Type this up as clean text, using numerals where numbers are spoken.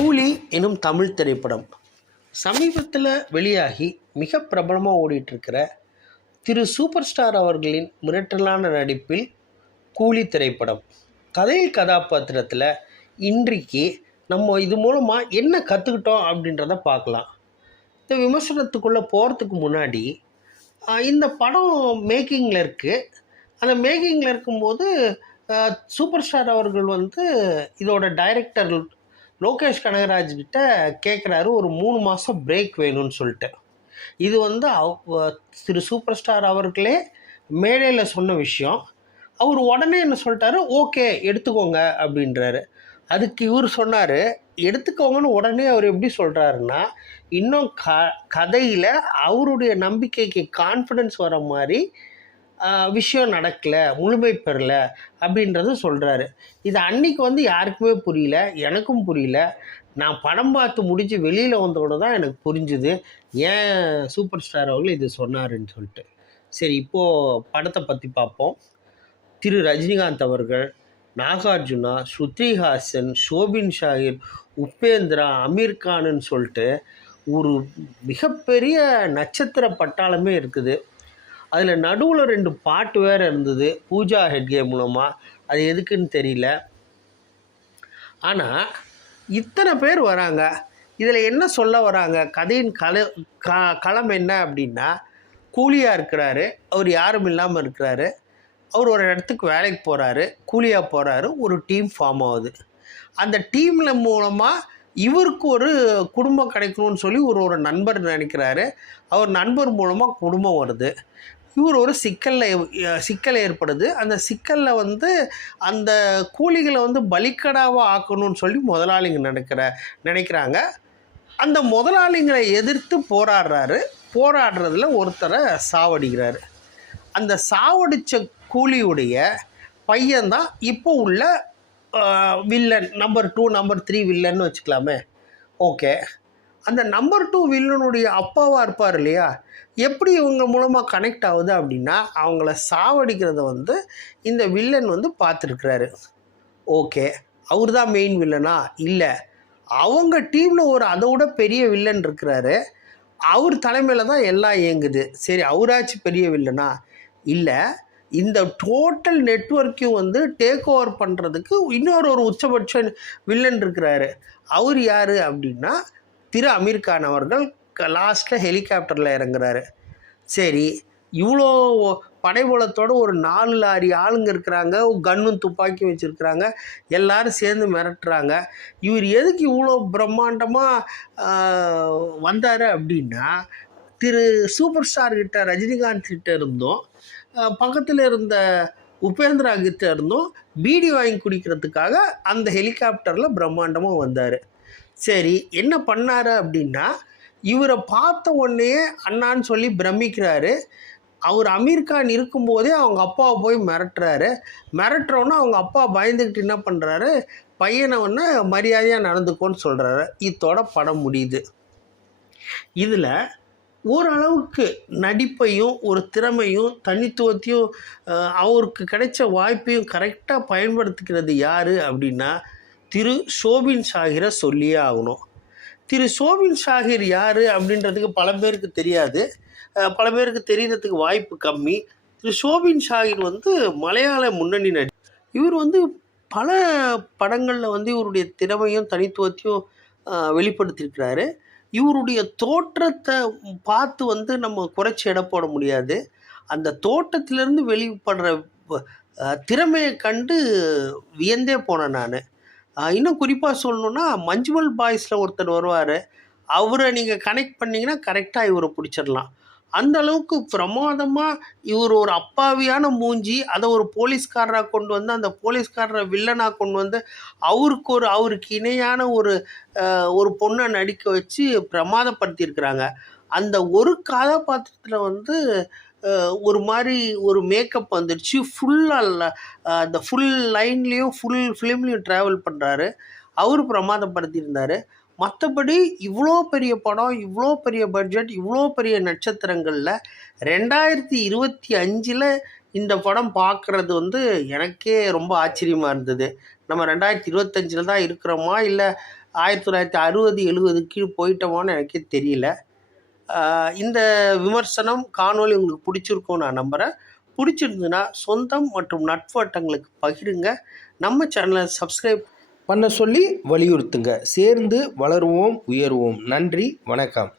கூலி எனும் தமிழ் திரைப்படம் சமீபத்தில் வெளியாகி மிக பிரபலமாக ஓடிட்டுருக்கிற திரு சூப்பர் ஸ்டார் அவர்களின் மிரட்டலான நடிப்பில் கூலி திரைப்படம் கதாபாத்திரத்தில் இன்றைக்கு நம்ம இது மூலமாக என்ன கற்றுக்கிட்டோம் அப்படின்றத பார்க்கலாம். இந்த விமர்சனத்துக்குள்ளே போகிறதுக்கு முன்னாடி இந்த படம் மேக்கிங்கில் இருக்குது. அந்த மேக்கிங்கில் இருக்கும்போது சூப்பர் ஸ்டார் அவர்கள் இதோட டைரக்டர் லோகேஷ் கனகராஜ் கிட்ட கேட்குறாரு, ஒரு 3 மாதம் பிரேக் வேணும்னு சொல்லிட்டு. இது திரு சூப்பர் ஸ்டார் அவர்களே மேடையில் சொன்ன விஷயம். அவர் உடனே என்ன சொல்லிட்டாரு, ஓகே எடுத்துக்கோங்க அப்படின்றாரு. அதுக்கு இவர் சொன்னார், எடுத்துக்கோங்கன்னு உடனே அவர் எப்படி சொல்கிறாருன்னா, இன்னும் கதையில் அவருடைய நம்பிக்கைக்கு கான்ஃபிடென்ஸ் வர மாதிரி விஷயம் நடக்கலை, முழுமை பெறல அப்படின்றத சொல்கிறாரு. இது அன்றைக்கி யாருக்குமே புரியல, எனக்கும் புரியல. நான் படம் பார்த்து முடிஞ்சு வெளியில் வந்தோட தான் எனக்கு புரிஞ்சுது ஏன் சூப்பர் ஸ்டார் அவர்கள் இது சொன்னாருன்னு சொல்லிட்டு. சரி, இப்போது படத்தை பற்றி பார்ப்போம். திரு ரஜினிகாந்த் அவர்கள், நாகார்ஜுனா, ஸ்ருதிஹாசன், ஷோபின் ஷாஹிர், உபேந்திரா, அமீர் கான்னு சொல்லிட்டு ஒரு மிகப்பெரிய நட்சத்திர பட்டாளமே இருக்குது. அதில் நடுவில் 2 பாட்டு வேறு இருந்தது பூஜா ஹெட்கே மூலமாக. அது எதுக்குன்னு தெரியல. ஆனால் இத்தனை பேர் வராங்க. இதில் என்ன சொல்ல வராங்க, கதையின் களம் என்ன அப்படின்னா, கூலியாக இருக்கிறாரு, அவர் யாரும் இல்லாமல் இருக்கிறாரு. அவர் ஒரு இடத்துக்கு வேலைக்கு போகிறாரு, கூலியாக போகிறாரு. ஒரு டீம் ஃபார்ம் ஆகுது. அந்த டீமில் மூலமாக இவருக்கு ஒரு குடும்பம் கிடைக்கணும்னு சொல்லி ஒரு நண்பர் நினைக்கிறாரு. அவர் நண்பர் மூலமாக குடும்பம் வருது. இவர் ஒரு சிக்கல் ஏற்படுது. அந்த சிக்கலில் அந்த கூலிகளை பலிக்கடாவாக ஆக்கணும்னு சொல்லி முதலாளிங்க நினைக்கிறாங்க. அந்த முதலாளிங்களை எதிர்த்து போராடுறதுல ஒருத்தரை சாவடிக்கிறாரு. அந்த சாவடித்த கூலியுடைய பையன்தான் இப்போ உள்ள வில்லன், நம்பர் 2 நம்பர் 3 வில்லன்னு வச்சுக்கலாமே. ஓகே, அந்த நம்பர் 2 வில்லனுடைய அப்பாவாக இருப்பார் இல்லையா, எப்படி இவங்க மூலமாக கனெக்ட் ஆகுது அப்படின்னா, அவங்கள சாவடிக்கிறத இந்த வில்லன் பார்த்துருக்குறாரு. ஓகே, அவர் தான் மெயின் வில்லனா? இல்லை, அவங்க டீமில் ஒரு அதை விட பெரிய வில்லன் இருக்கிறாரு. அவர் தலைமையில் தான் எல்லாம் இயங்குது. சரி, அவராச்சும் பெரிய வில்லனா? இல்லை, இந்த டோட்டல் நெட்வொர்க்கையும் டேக் ஓவர் பண்ணுறதுக்கு இன்னொரு உச்சபட்ச வில்லன் இருக்கிறாரு. அவர் யார் அப்படின்னா, திரு அமீர் கான் அவர்கள் லாஸ்ட்டில் ஹெலிகாப்டரில் இறங்குறாரு. சரி, இவ்வளோ படைபலத்தோடு ஒரு 4 லாரி ஆளுங்க இருக்கிறாங்க, கன்னும் துப்பாக்கியும் வச்சுருக்கிறாங்க, எல்லோரும் சேர்ந்து மிரட்டுறாங்க. இவர் எதுக்கு இவ்வளோ பிரம்மாண்டமாக வந்தார் அப்படின்னா, திரு சூப்பர் ஸ்டார் கிட்ட ரஜினிகாந்த் கிட்ட இருந்தும் பக்கத்தில் இருந்த உபேந்திரா கிட்ட இருந்தும் பீடி வாங்கி குடிக்கிறதுக்காக அந்த ஹெலிகாப்டரில் பிரம்மாண்டமாக வந்தார். சரி, என்ன பண்ணார் அப்படின்னா, இவரை பார்த்த உடனே அண்ணான்னு சொல்லி பிரமிக்கிறாரு. அவர் அமீர் கான் இருக்கும்போதே அவங்க அப்பாவை போய் மிரட்டுறோன்னா அவங்க அப்பா பயந்துக்கிட்டு என்ன பண்ணுறாரு, பையனை மரியாதையாக நடந்துக்கோன்னு சொல்கிறாரு. இதோட படம் முடியுது. இதில் ஓரளவுக்கு நடிப்பையும் ஒரு திறமையும் தனித்துவத்தையும் அவருக்கு கிடைச்ச வாய்ப்பையும் கரெக்டாக பயன்படுத்திக்கிறது யார் அப்படின்னா, திரு ஷோபின் ஷாஹிரை சொல்லியே ஆகணும். திரு ஷோபின் ஷாஹிர் யார் அப்படின்றதுக்கு பல பேருக்கு தெரியாது, பல பேருக்கு தெரியறதுக்கு வாய்ப்பு கம்மி. திரு ஷோபின் ஷாஹிர் மலையாள முன்னணி நடி. இவர் பல படங்களில் இவருடைய திறமையும் தனித்துவத்தையும் வெளிப்படுத்தியிருக்கிறாரு. இவருடைய தோற்றத்தை பார்த்து நம்ம குறைச்சி எடை போட முடியாது. அந்த தோட்டத்திலேருந்து வெளிப்படுற திறமையை கண்டு வியந்தே போனேன் நான். இன்னும் குறிப்பாக சொல்லணுன்னா, மஞ்சுமல் பாய்ஸில் ஒருத்தர் வருவார். அவரை நீங்கள் கனெக்ட் பண்ணிங்கன்னா கரெக்டாக இவரை பிடிச்சிடலாம். அந்த அளவுக்கு பிரமாதமாக இவர் ஒரு அப்பாவியான மூஞ்சி, அதை ஒரு போலீஸ்காரராக கொண்டு அந்த போலீஸ்காரரை வில்லனாக கொண்டு அவருக்கு இணையான ஒரு பொண்ணை நடிக்க வச்சு பிரமாதப்படுத்தியிருக்கிறாங்க. அந்த ஒரு கதாபாத்திரத்தில் ஒரு மாதிரி ஒரு மேக்கப் வந்துடுச்சு. ஃபுல்லாக அந்த ஃபுல் லைன்லேயும் ஃபுல் ஃபிலிம்லேயும் ட்ராவல் பண்ணுறாரு. அவர் பிரமாதப்படுத்தியிருந்தார். மற்றபடி இவ்வளோ பெரிய படம், இவ்வளோ பெரிய பட்ஜெட், இவ்வளோ பெரிய நட்சத்திரங்களில் 2025 இந்த படம் பார்க்குறது எனக்கே ரொம்ப ஆச்சரியமாக இருந்தது. நம்ம 2025 தான் இருக்கிறோமா, இல்லை 1960 70 கீழ் போயிட்டோமோன்னு எனக்கே தெரியல. இந்த விமர்சனம் காணொளி உங்களுக்கு பிடிச்சிருக்கும் நான் நம்புகிறேன். பிடிச்சிருந்துன்னா சொந்தம் மற்றும் நட்பு வட்டங்களுக்கு பகிருங்க. நம்ம சேனலை சப்ஸ்கிரைப் பண்ண சொல்லி வலியுறுத்துங்க. சேர்ந்து வளருவோம், உயருவோம். நன்றி, வணக்கம்.